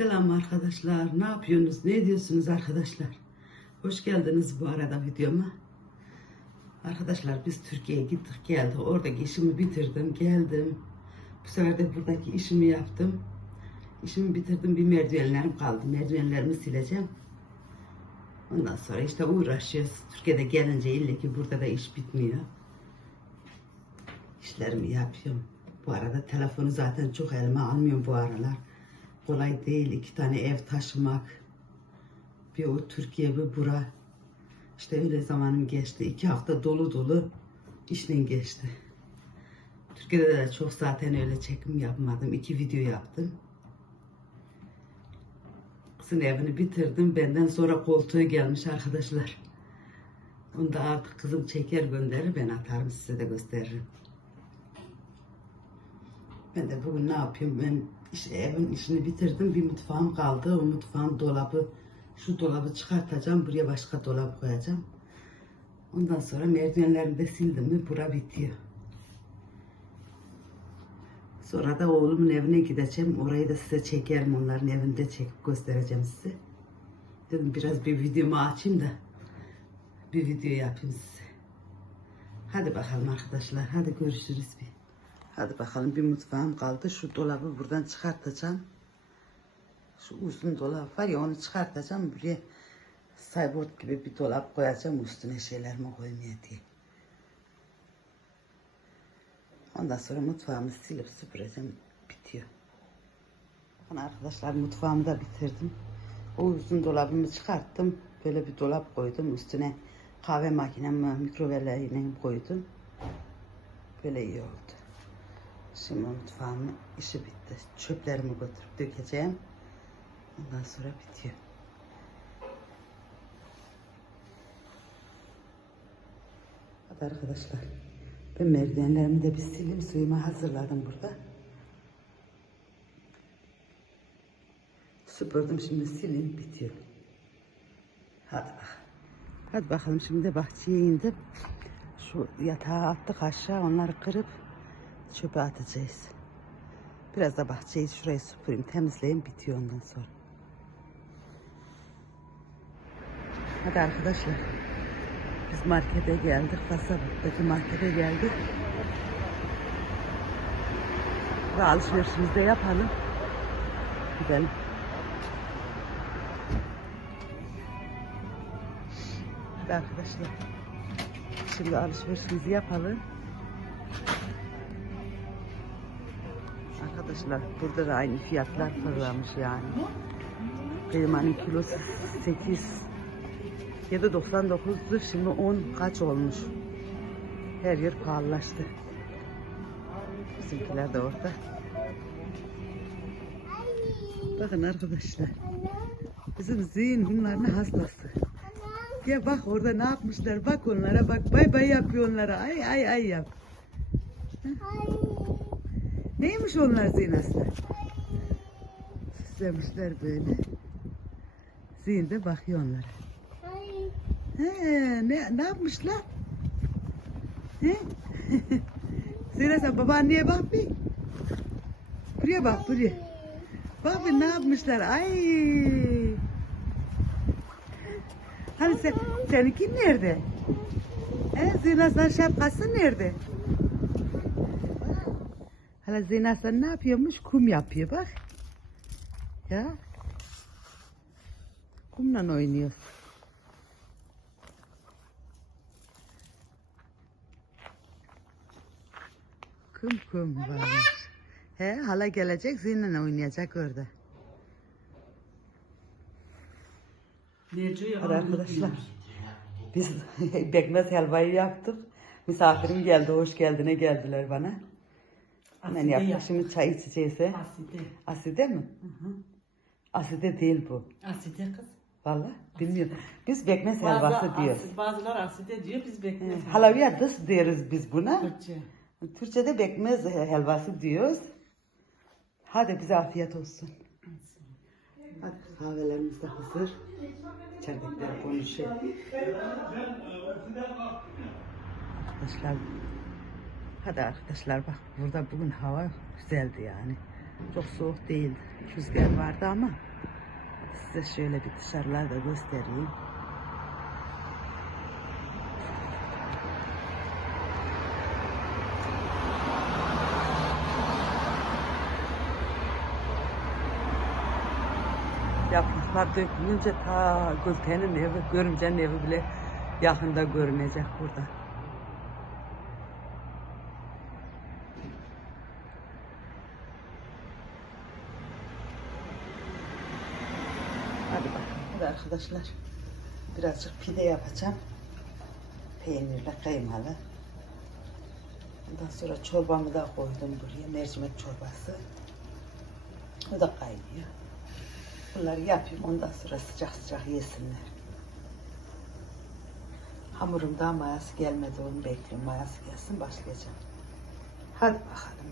Selam arkadaşlar. Ne yapıyorsunuz? Ne ediyorsunuz arkadaşlar? Hoş geldiniz bu arada videoma. Arkadaşlar biz Türkiye'ye gittik geldik. Oradaki işimi bitirdim. Geldim. Bu sefer de buradaki işimi yaptım. İşimi bitirdim. Bir merdivenlerim kaldı. Merdivenlerimi sileceğim. Ondan sonra işte uğraşıyoruz. Türkiye'de gelince ille ki burada da iş bitmiyor. İşlerimi yapıyorum. Bu arada telefonu zaten çok elime almıyorum bu aralar. Kolay değil iki tane ev taşımak. Bir o Türkiye bir bura. İşte öyle zamanım geçti. İki hafta dolu dolu işle geçti. Türkiye'de de çok zaten öyle çekim yapmadım. İki video yaptım. Kızın evini bitirdim. Benden sonra koltuğu gelmiş arkadaşlar. Onu da artık kızım çeker gönderir. Ben atarım size de gösteririm. Ben de bugün ne yapıyorum? Ben iş, evin işini bitirdim. Bir mutfağım kaldı. O mutfağın dolabı, şu dolabı çıkartacağım. Buraya başka dolap koyacağım. Ondan sonra merdivenlerimi de sildim mi bura bitiyor. Sonra da oğlumun evine gideceğim. Orayı da size çekerim. Onların evinde çekip göstereceğim size. Dedim biraz bir videomu açayım da bir video yapayım size. Hadi bakalım arkadaşlar. Hadi görüşürüz bir. Hadi bakalım bir mutfağım kaldı. Şu dolabı buradan çıkartacağım. Şu uzun dolap var ya onu çıkartacağım. Buraya cyborg gibi bir dolap koyacağım üstüne şeylerimi koymaya diye. Ondan sonra mutfağımı silip süpüreceğim. Bitiyor. Bakın arkadaşlar mutfağımı da bitirdim. O uzun dolabımı çıkarttım. Böyle bir dolap koydum. Üstüne kahve makinemi mikrovelayını koydum. Böyle iyi oldu. Şimdi mutfağımın işi bitti. Çöplerimi götürüp dökeceğim. Ondan sonra bitiyor. Hadi arkadaşlar. Ben merdivenlerimi de bir sileyim. Suyumu hazırladım burada. Süpürdüm şimdi sileyim bitiyor. Hadi bakalım. Hadi bakalım şimdi bahçeye indim. Şu yatağı attık aşağı onları kırıp çöpe atacağız. Biraz da bahçeyi şurayı süpüreyim, temizleyeyim bitiyor ondan sonra. Hadi arkadaşlar. Biz markete geldik. Kasabıktaki markete geldik. Ve alışverişimizi de yapalım. Gidelim. Hadi arkadaşlar. Şimdi alışverişimizi yapalım. Arkadaşlar burada da aynı fiyatlar fırlamış yani. Kıymanın kilosu 8 ya da 99'du şimdi 10 kaç olmuş. Her yer pahalılaştı. Bizimkiler de orada. Bakın arkadaşlar. Bizim zihin bunların hastası. Ya bak orada ne yapmışlar bak onlara bak bay bay yapıyor onlara ay ay ay yap. Neymiş onlar zinasına? Süslemişler böyle. Zihin de bakıyor onlara. He, ne, ne yapmışlar? He? Zira sen babaanneye bak bir. Buraya bak buraya. Bak bir ne yapmışlar? Ay. Hani sen, seninki nerede? He, Zina sen şapkası nerede? Hala Zina sen ne yapıyormuş? Kum yapıyor bak. Ya. Kumla oynuyor. Kum kum varmış. He, hala gelecek Zina oynayacak orada. Hadi arkadaşlar. Biz bekmez helvayı yaptık. Misafirim geldi, hoş geldine geldiler bana. Hemen Aside yaptık. Şimdi çay içeceğiz. he. Aside. Aside mi? Aside değil bu. Aside kız. Vallahi bilmiyorum. Biz bekmez helvası diyoruz. asid, bazılar aside diyor biz bekliyoruz. Halaviyat diyoruz biz buna. Türkçe. Türkçe'de bekmez helvası diyoruz. Hadi bize afiyet olsun. Hadi kahvelerimiz de hazır. İçeridekiler konuşuyor. Arkadaşlar, hadi arkadaşlar bak burada bugün hava güzeldi yani. Çok soğuk değil. Rüzgar vardı ama size şöyle bir dışarılarda göstereyim. Yapraklar dökülünce ta Gülten'in evi, Görümce'nin evi bile yakında görünecek burada. Hadi Hadi arkadaşlar. Birazcık pide yapacağım. Peynirli, kıymalı. Ondan sonra çorbamı da koydum buraya. Mercimek çorbası. O da kaynıyor. Bunları yapayım. Ondan sonra sıcak sıcak yesinler. Hamurum daha mayası gelmedi. Onu bekliyorum. Mayası gelsin başlayacağım. Hadi bakalım.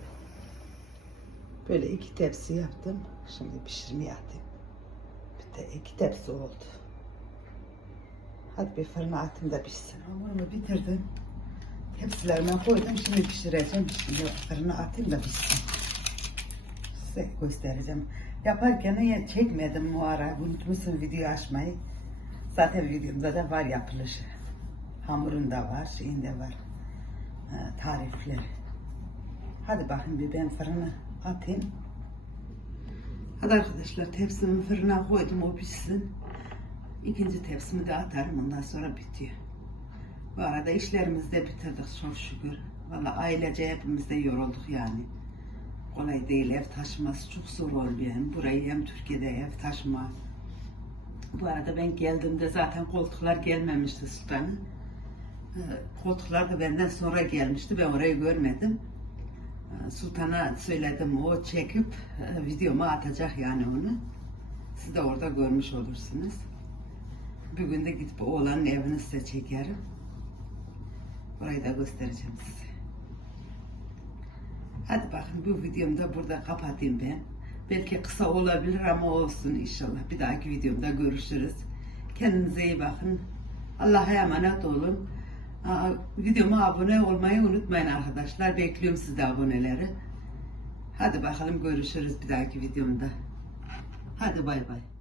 Böyle iki tepsi yaptım. Şimdi pişirmeye atayım. De iki tepsi oldu. Hadi bir fırına atayım da pişsin. Hamurumu bitirdim. Tepsilerime koydum. Şimdi pişireceğim. Şimdi fırına atayım da pişsin. Size göstereceğim. Yaparken ya çekmedim bu ara. Unutmuşsun video açmayı. Zaten videomda da var yapılışı. Hamurun da var, şeyin de var. Ha, tarifleri. Hadi bakın bir ben fırına atayım. Hadi arkadaşlar tepsimi fırına koydum o pişsin. İkinci tepsimi de atarım ondan sonra bitiyor. Bu arada işlerimizi de bitirdik çok şükür. Valla ailece hepimiz de yorulduk yani. Kolay değil ev taşıması çok zor oluyor. Hem burayı hem Türkiye'de ev taşıma. Bu arada ben geldiğimde zaten koltuklar gelmemişti sultanın. Ee, Koltuklar da benden sonra gelmişti. Ben orayı görmedim. Sultan'a söyledim o çekip e, videoma atacak yani onu. Siz de orada görmüş olursunuz. Bugün de gidip oğlanın evini size çekerim. Orayı da göstereceğim size. Hadi bakın bu videomu da burada kapatayım ben. Belki kısa olabilir ama olsun inşallah. Bir dahaki videomda görüşürüz. Kendinize iyi bakın. Allah'a emanet olun. Videoma abone olmayı unutmayın arkadaşlar. Bekliyorum sizde aboneleri. Hadi bakalım görüşürüz bir dahaki videomda. Hadi bay bay.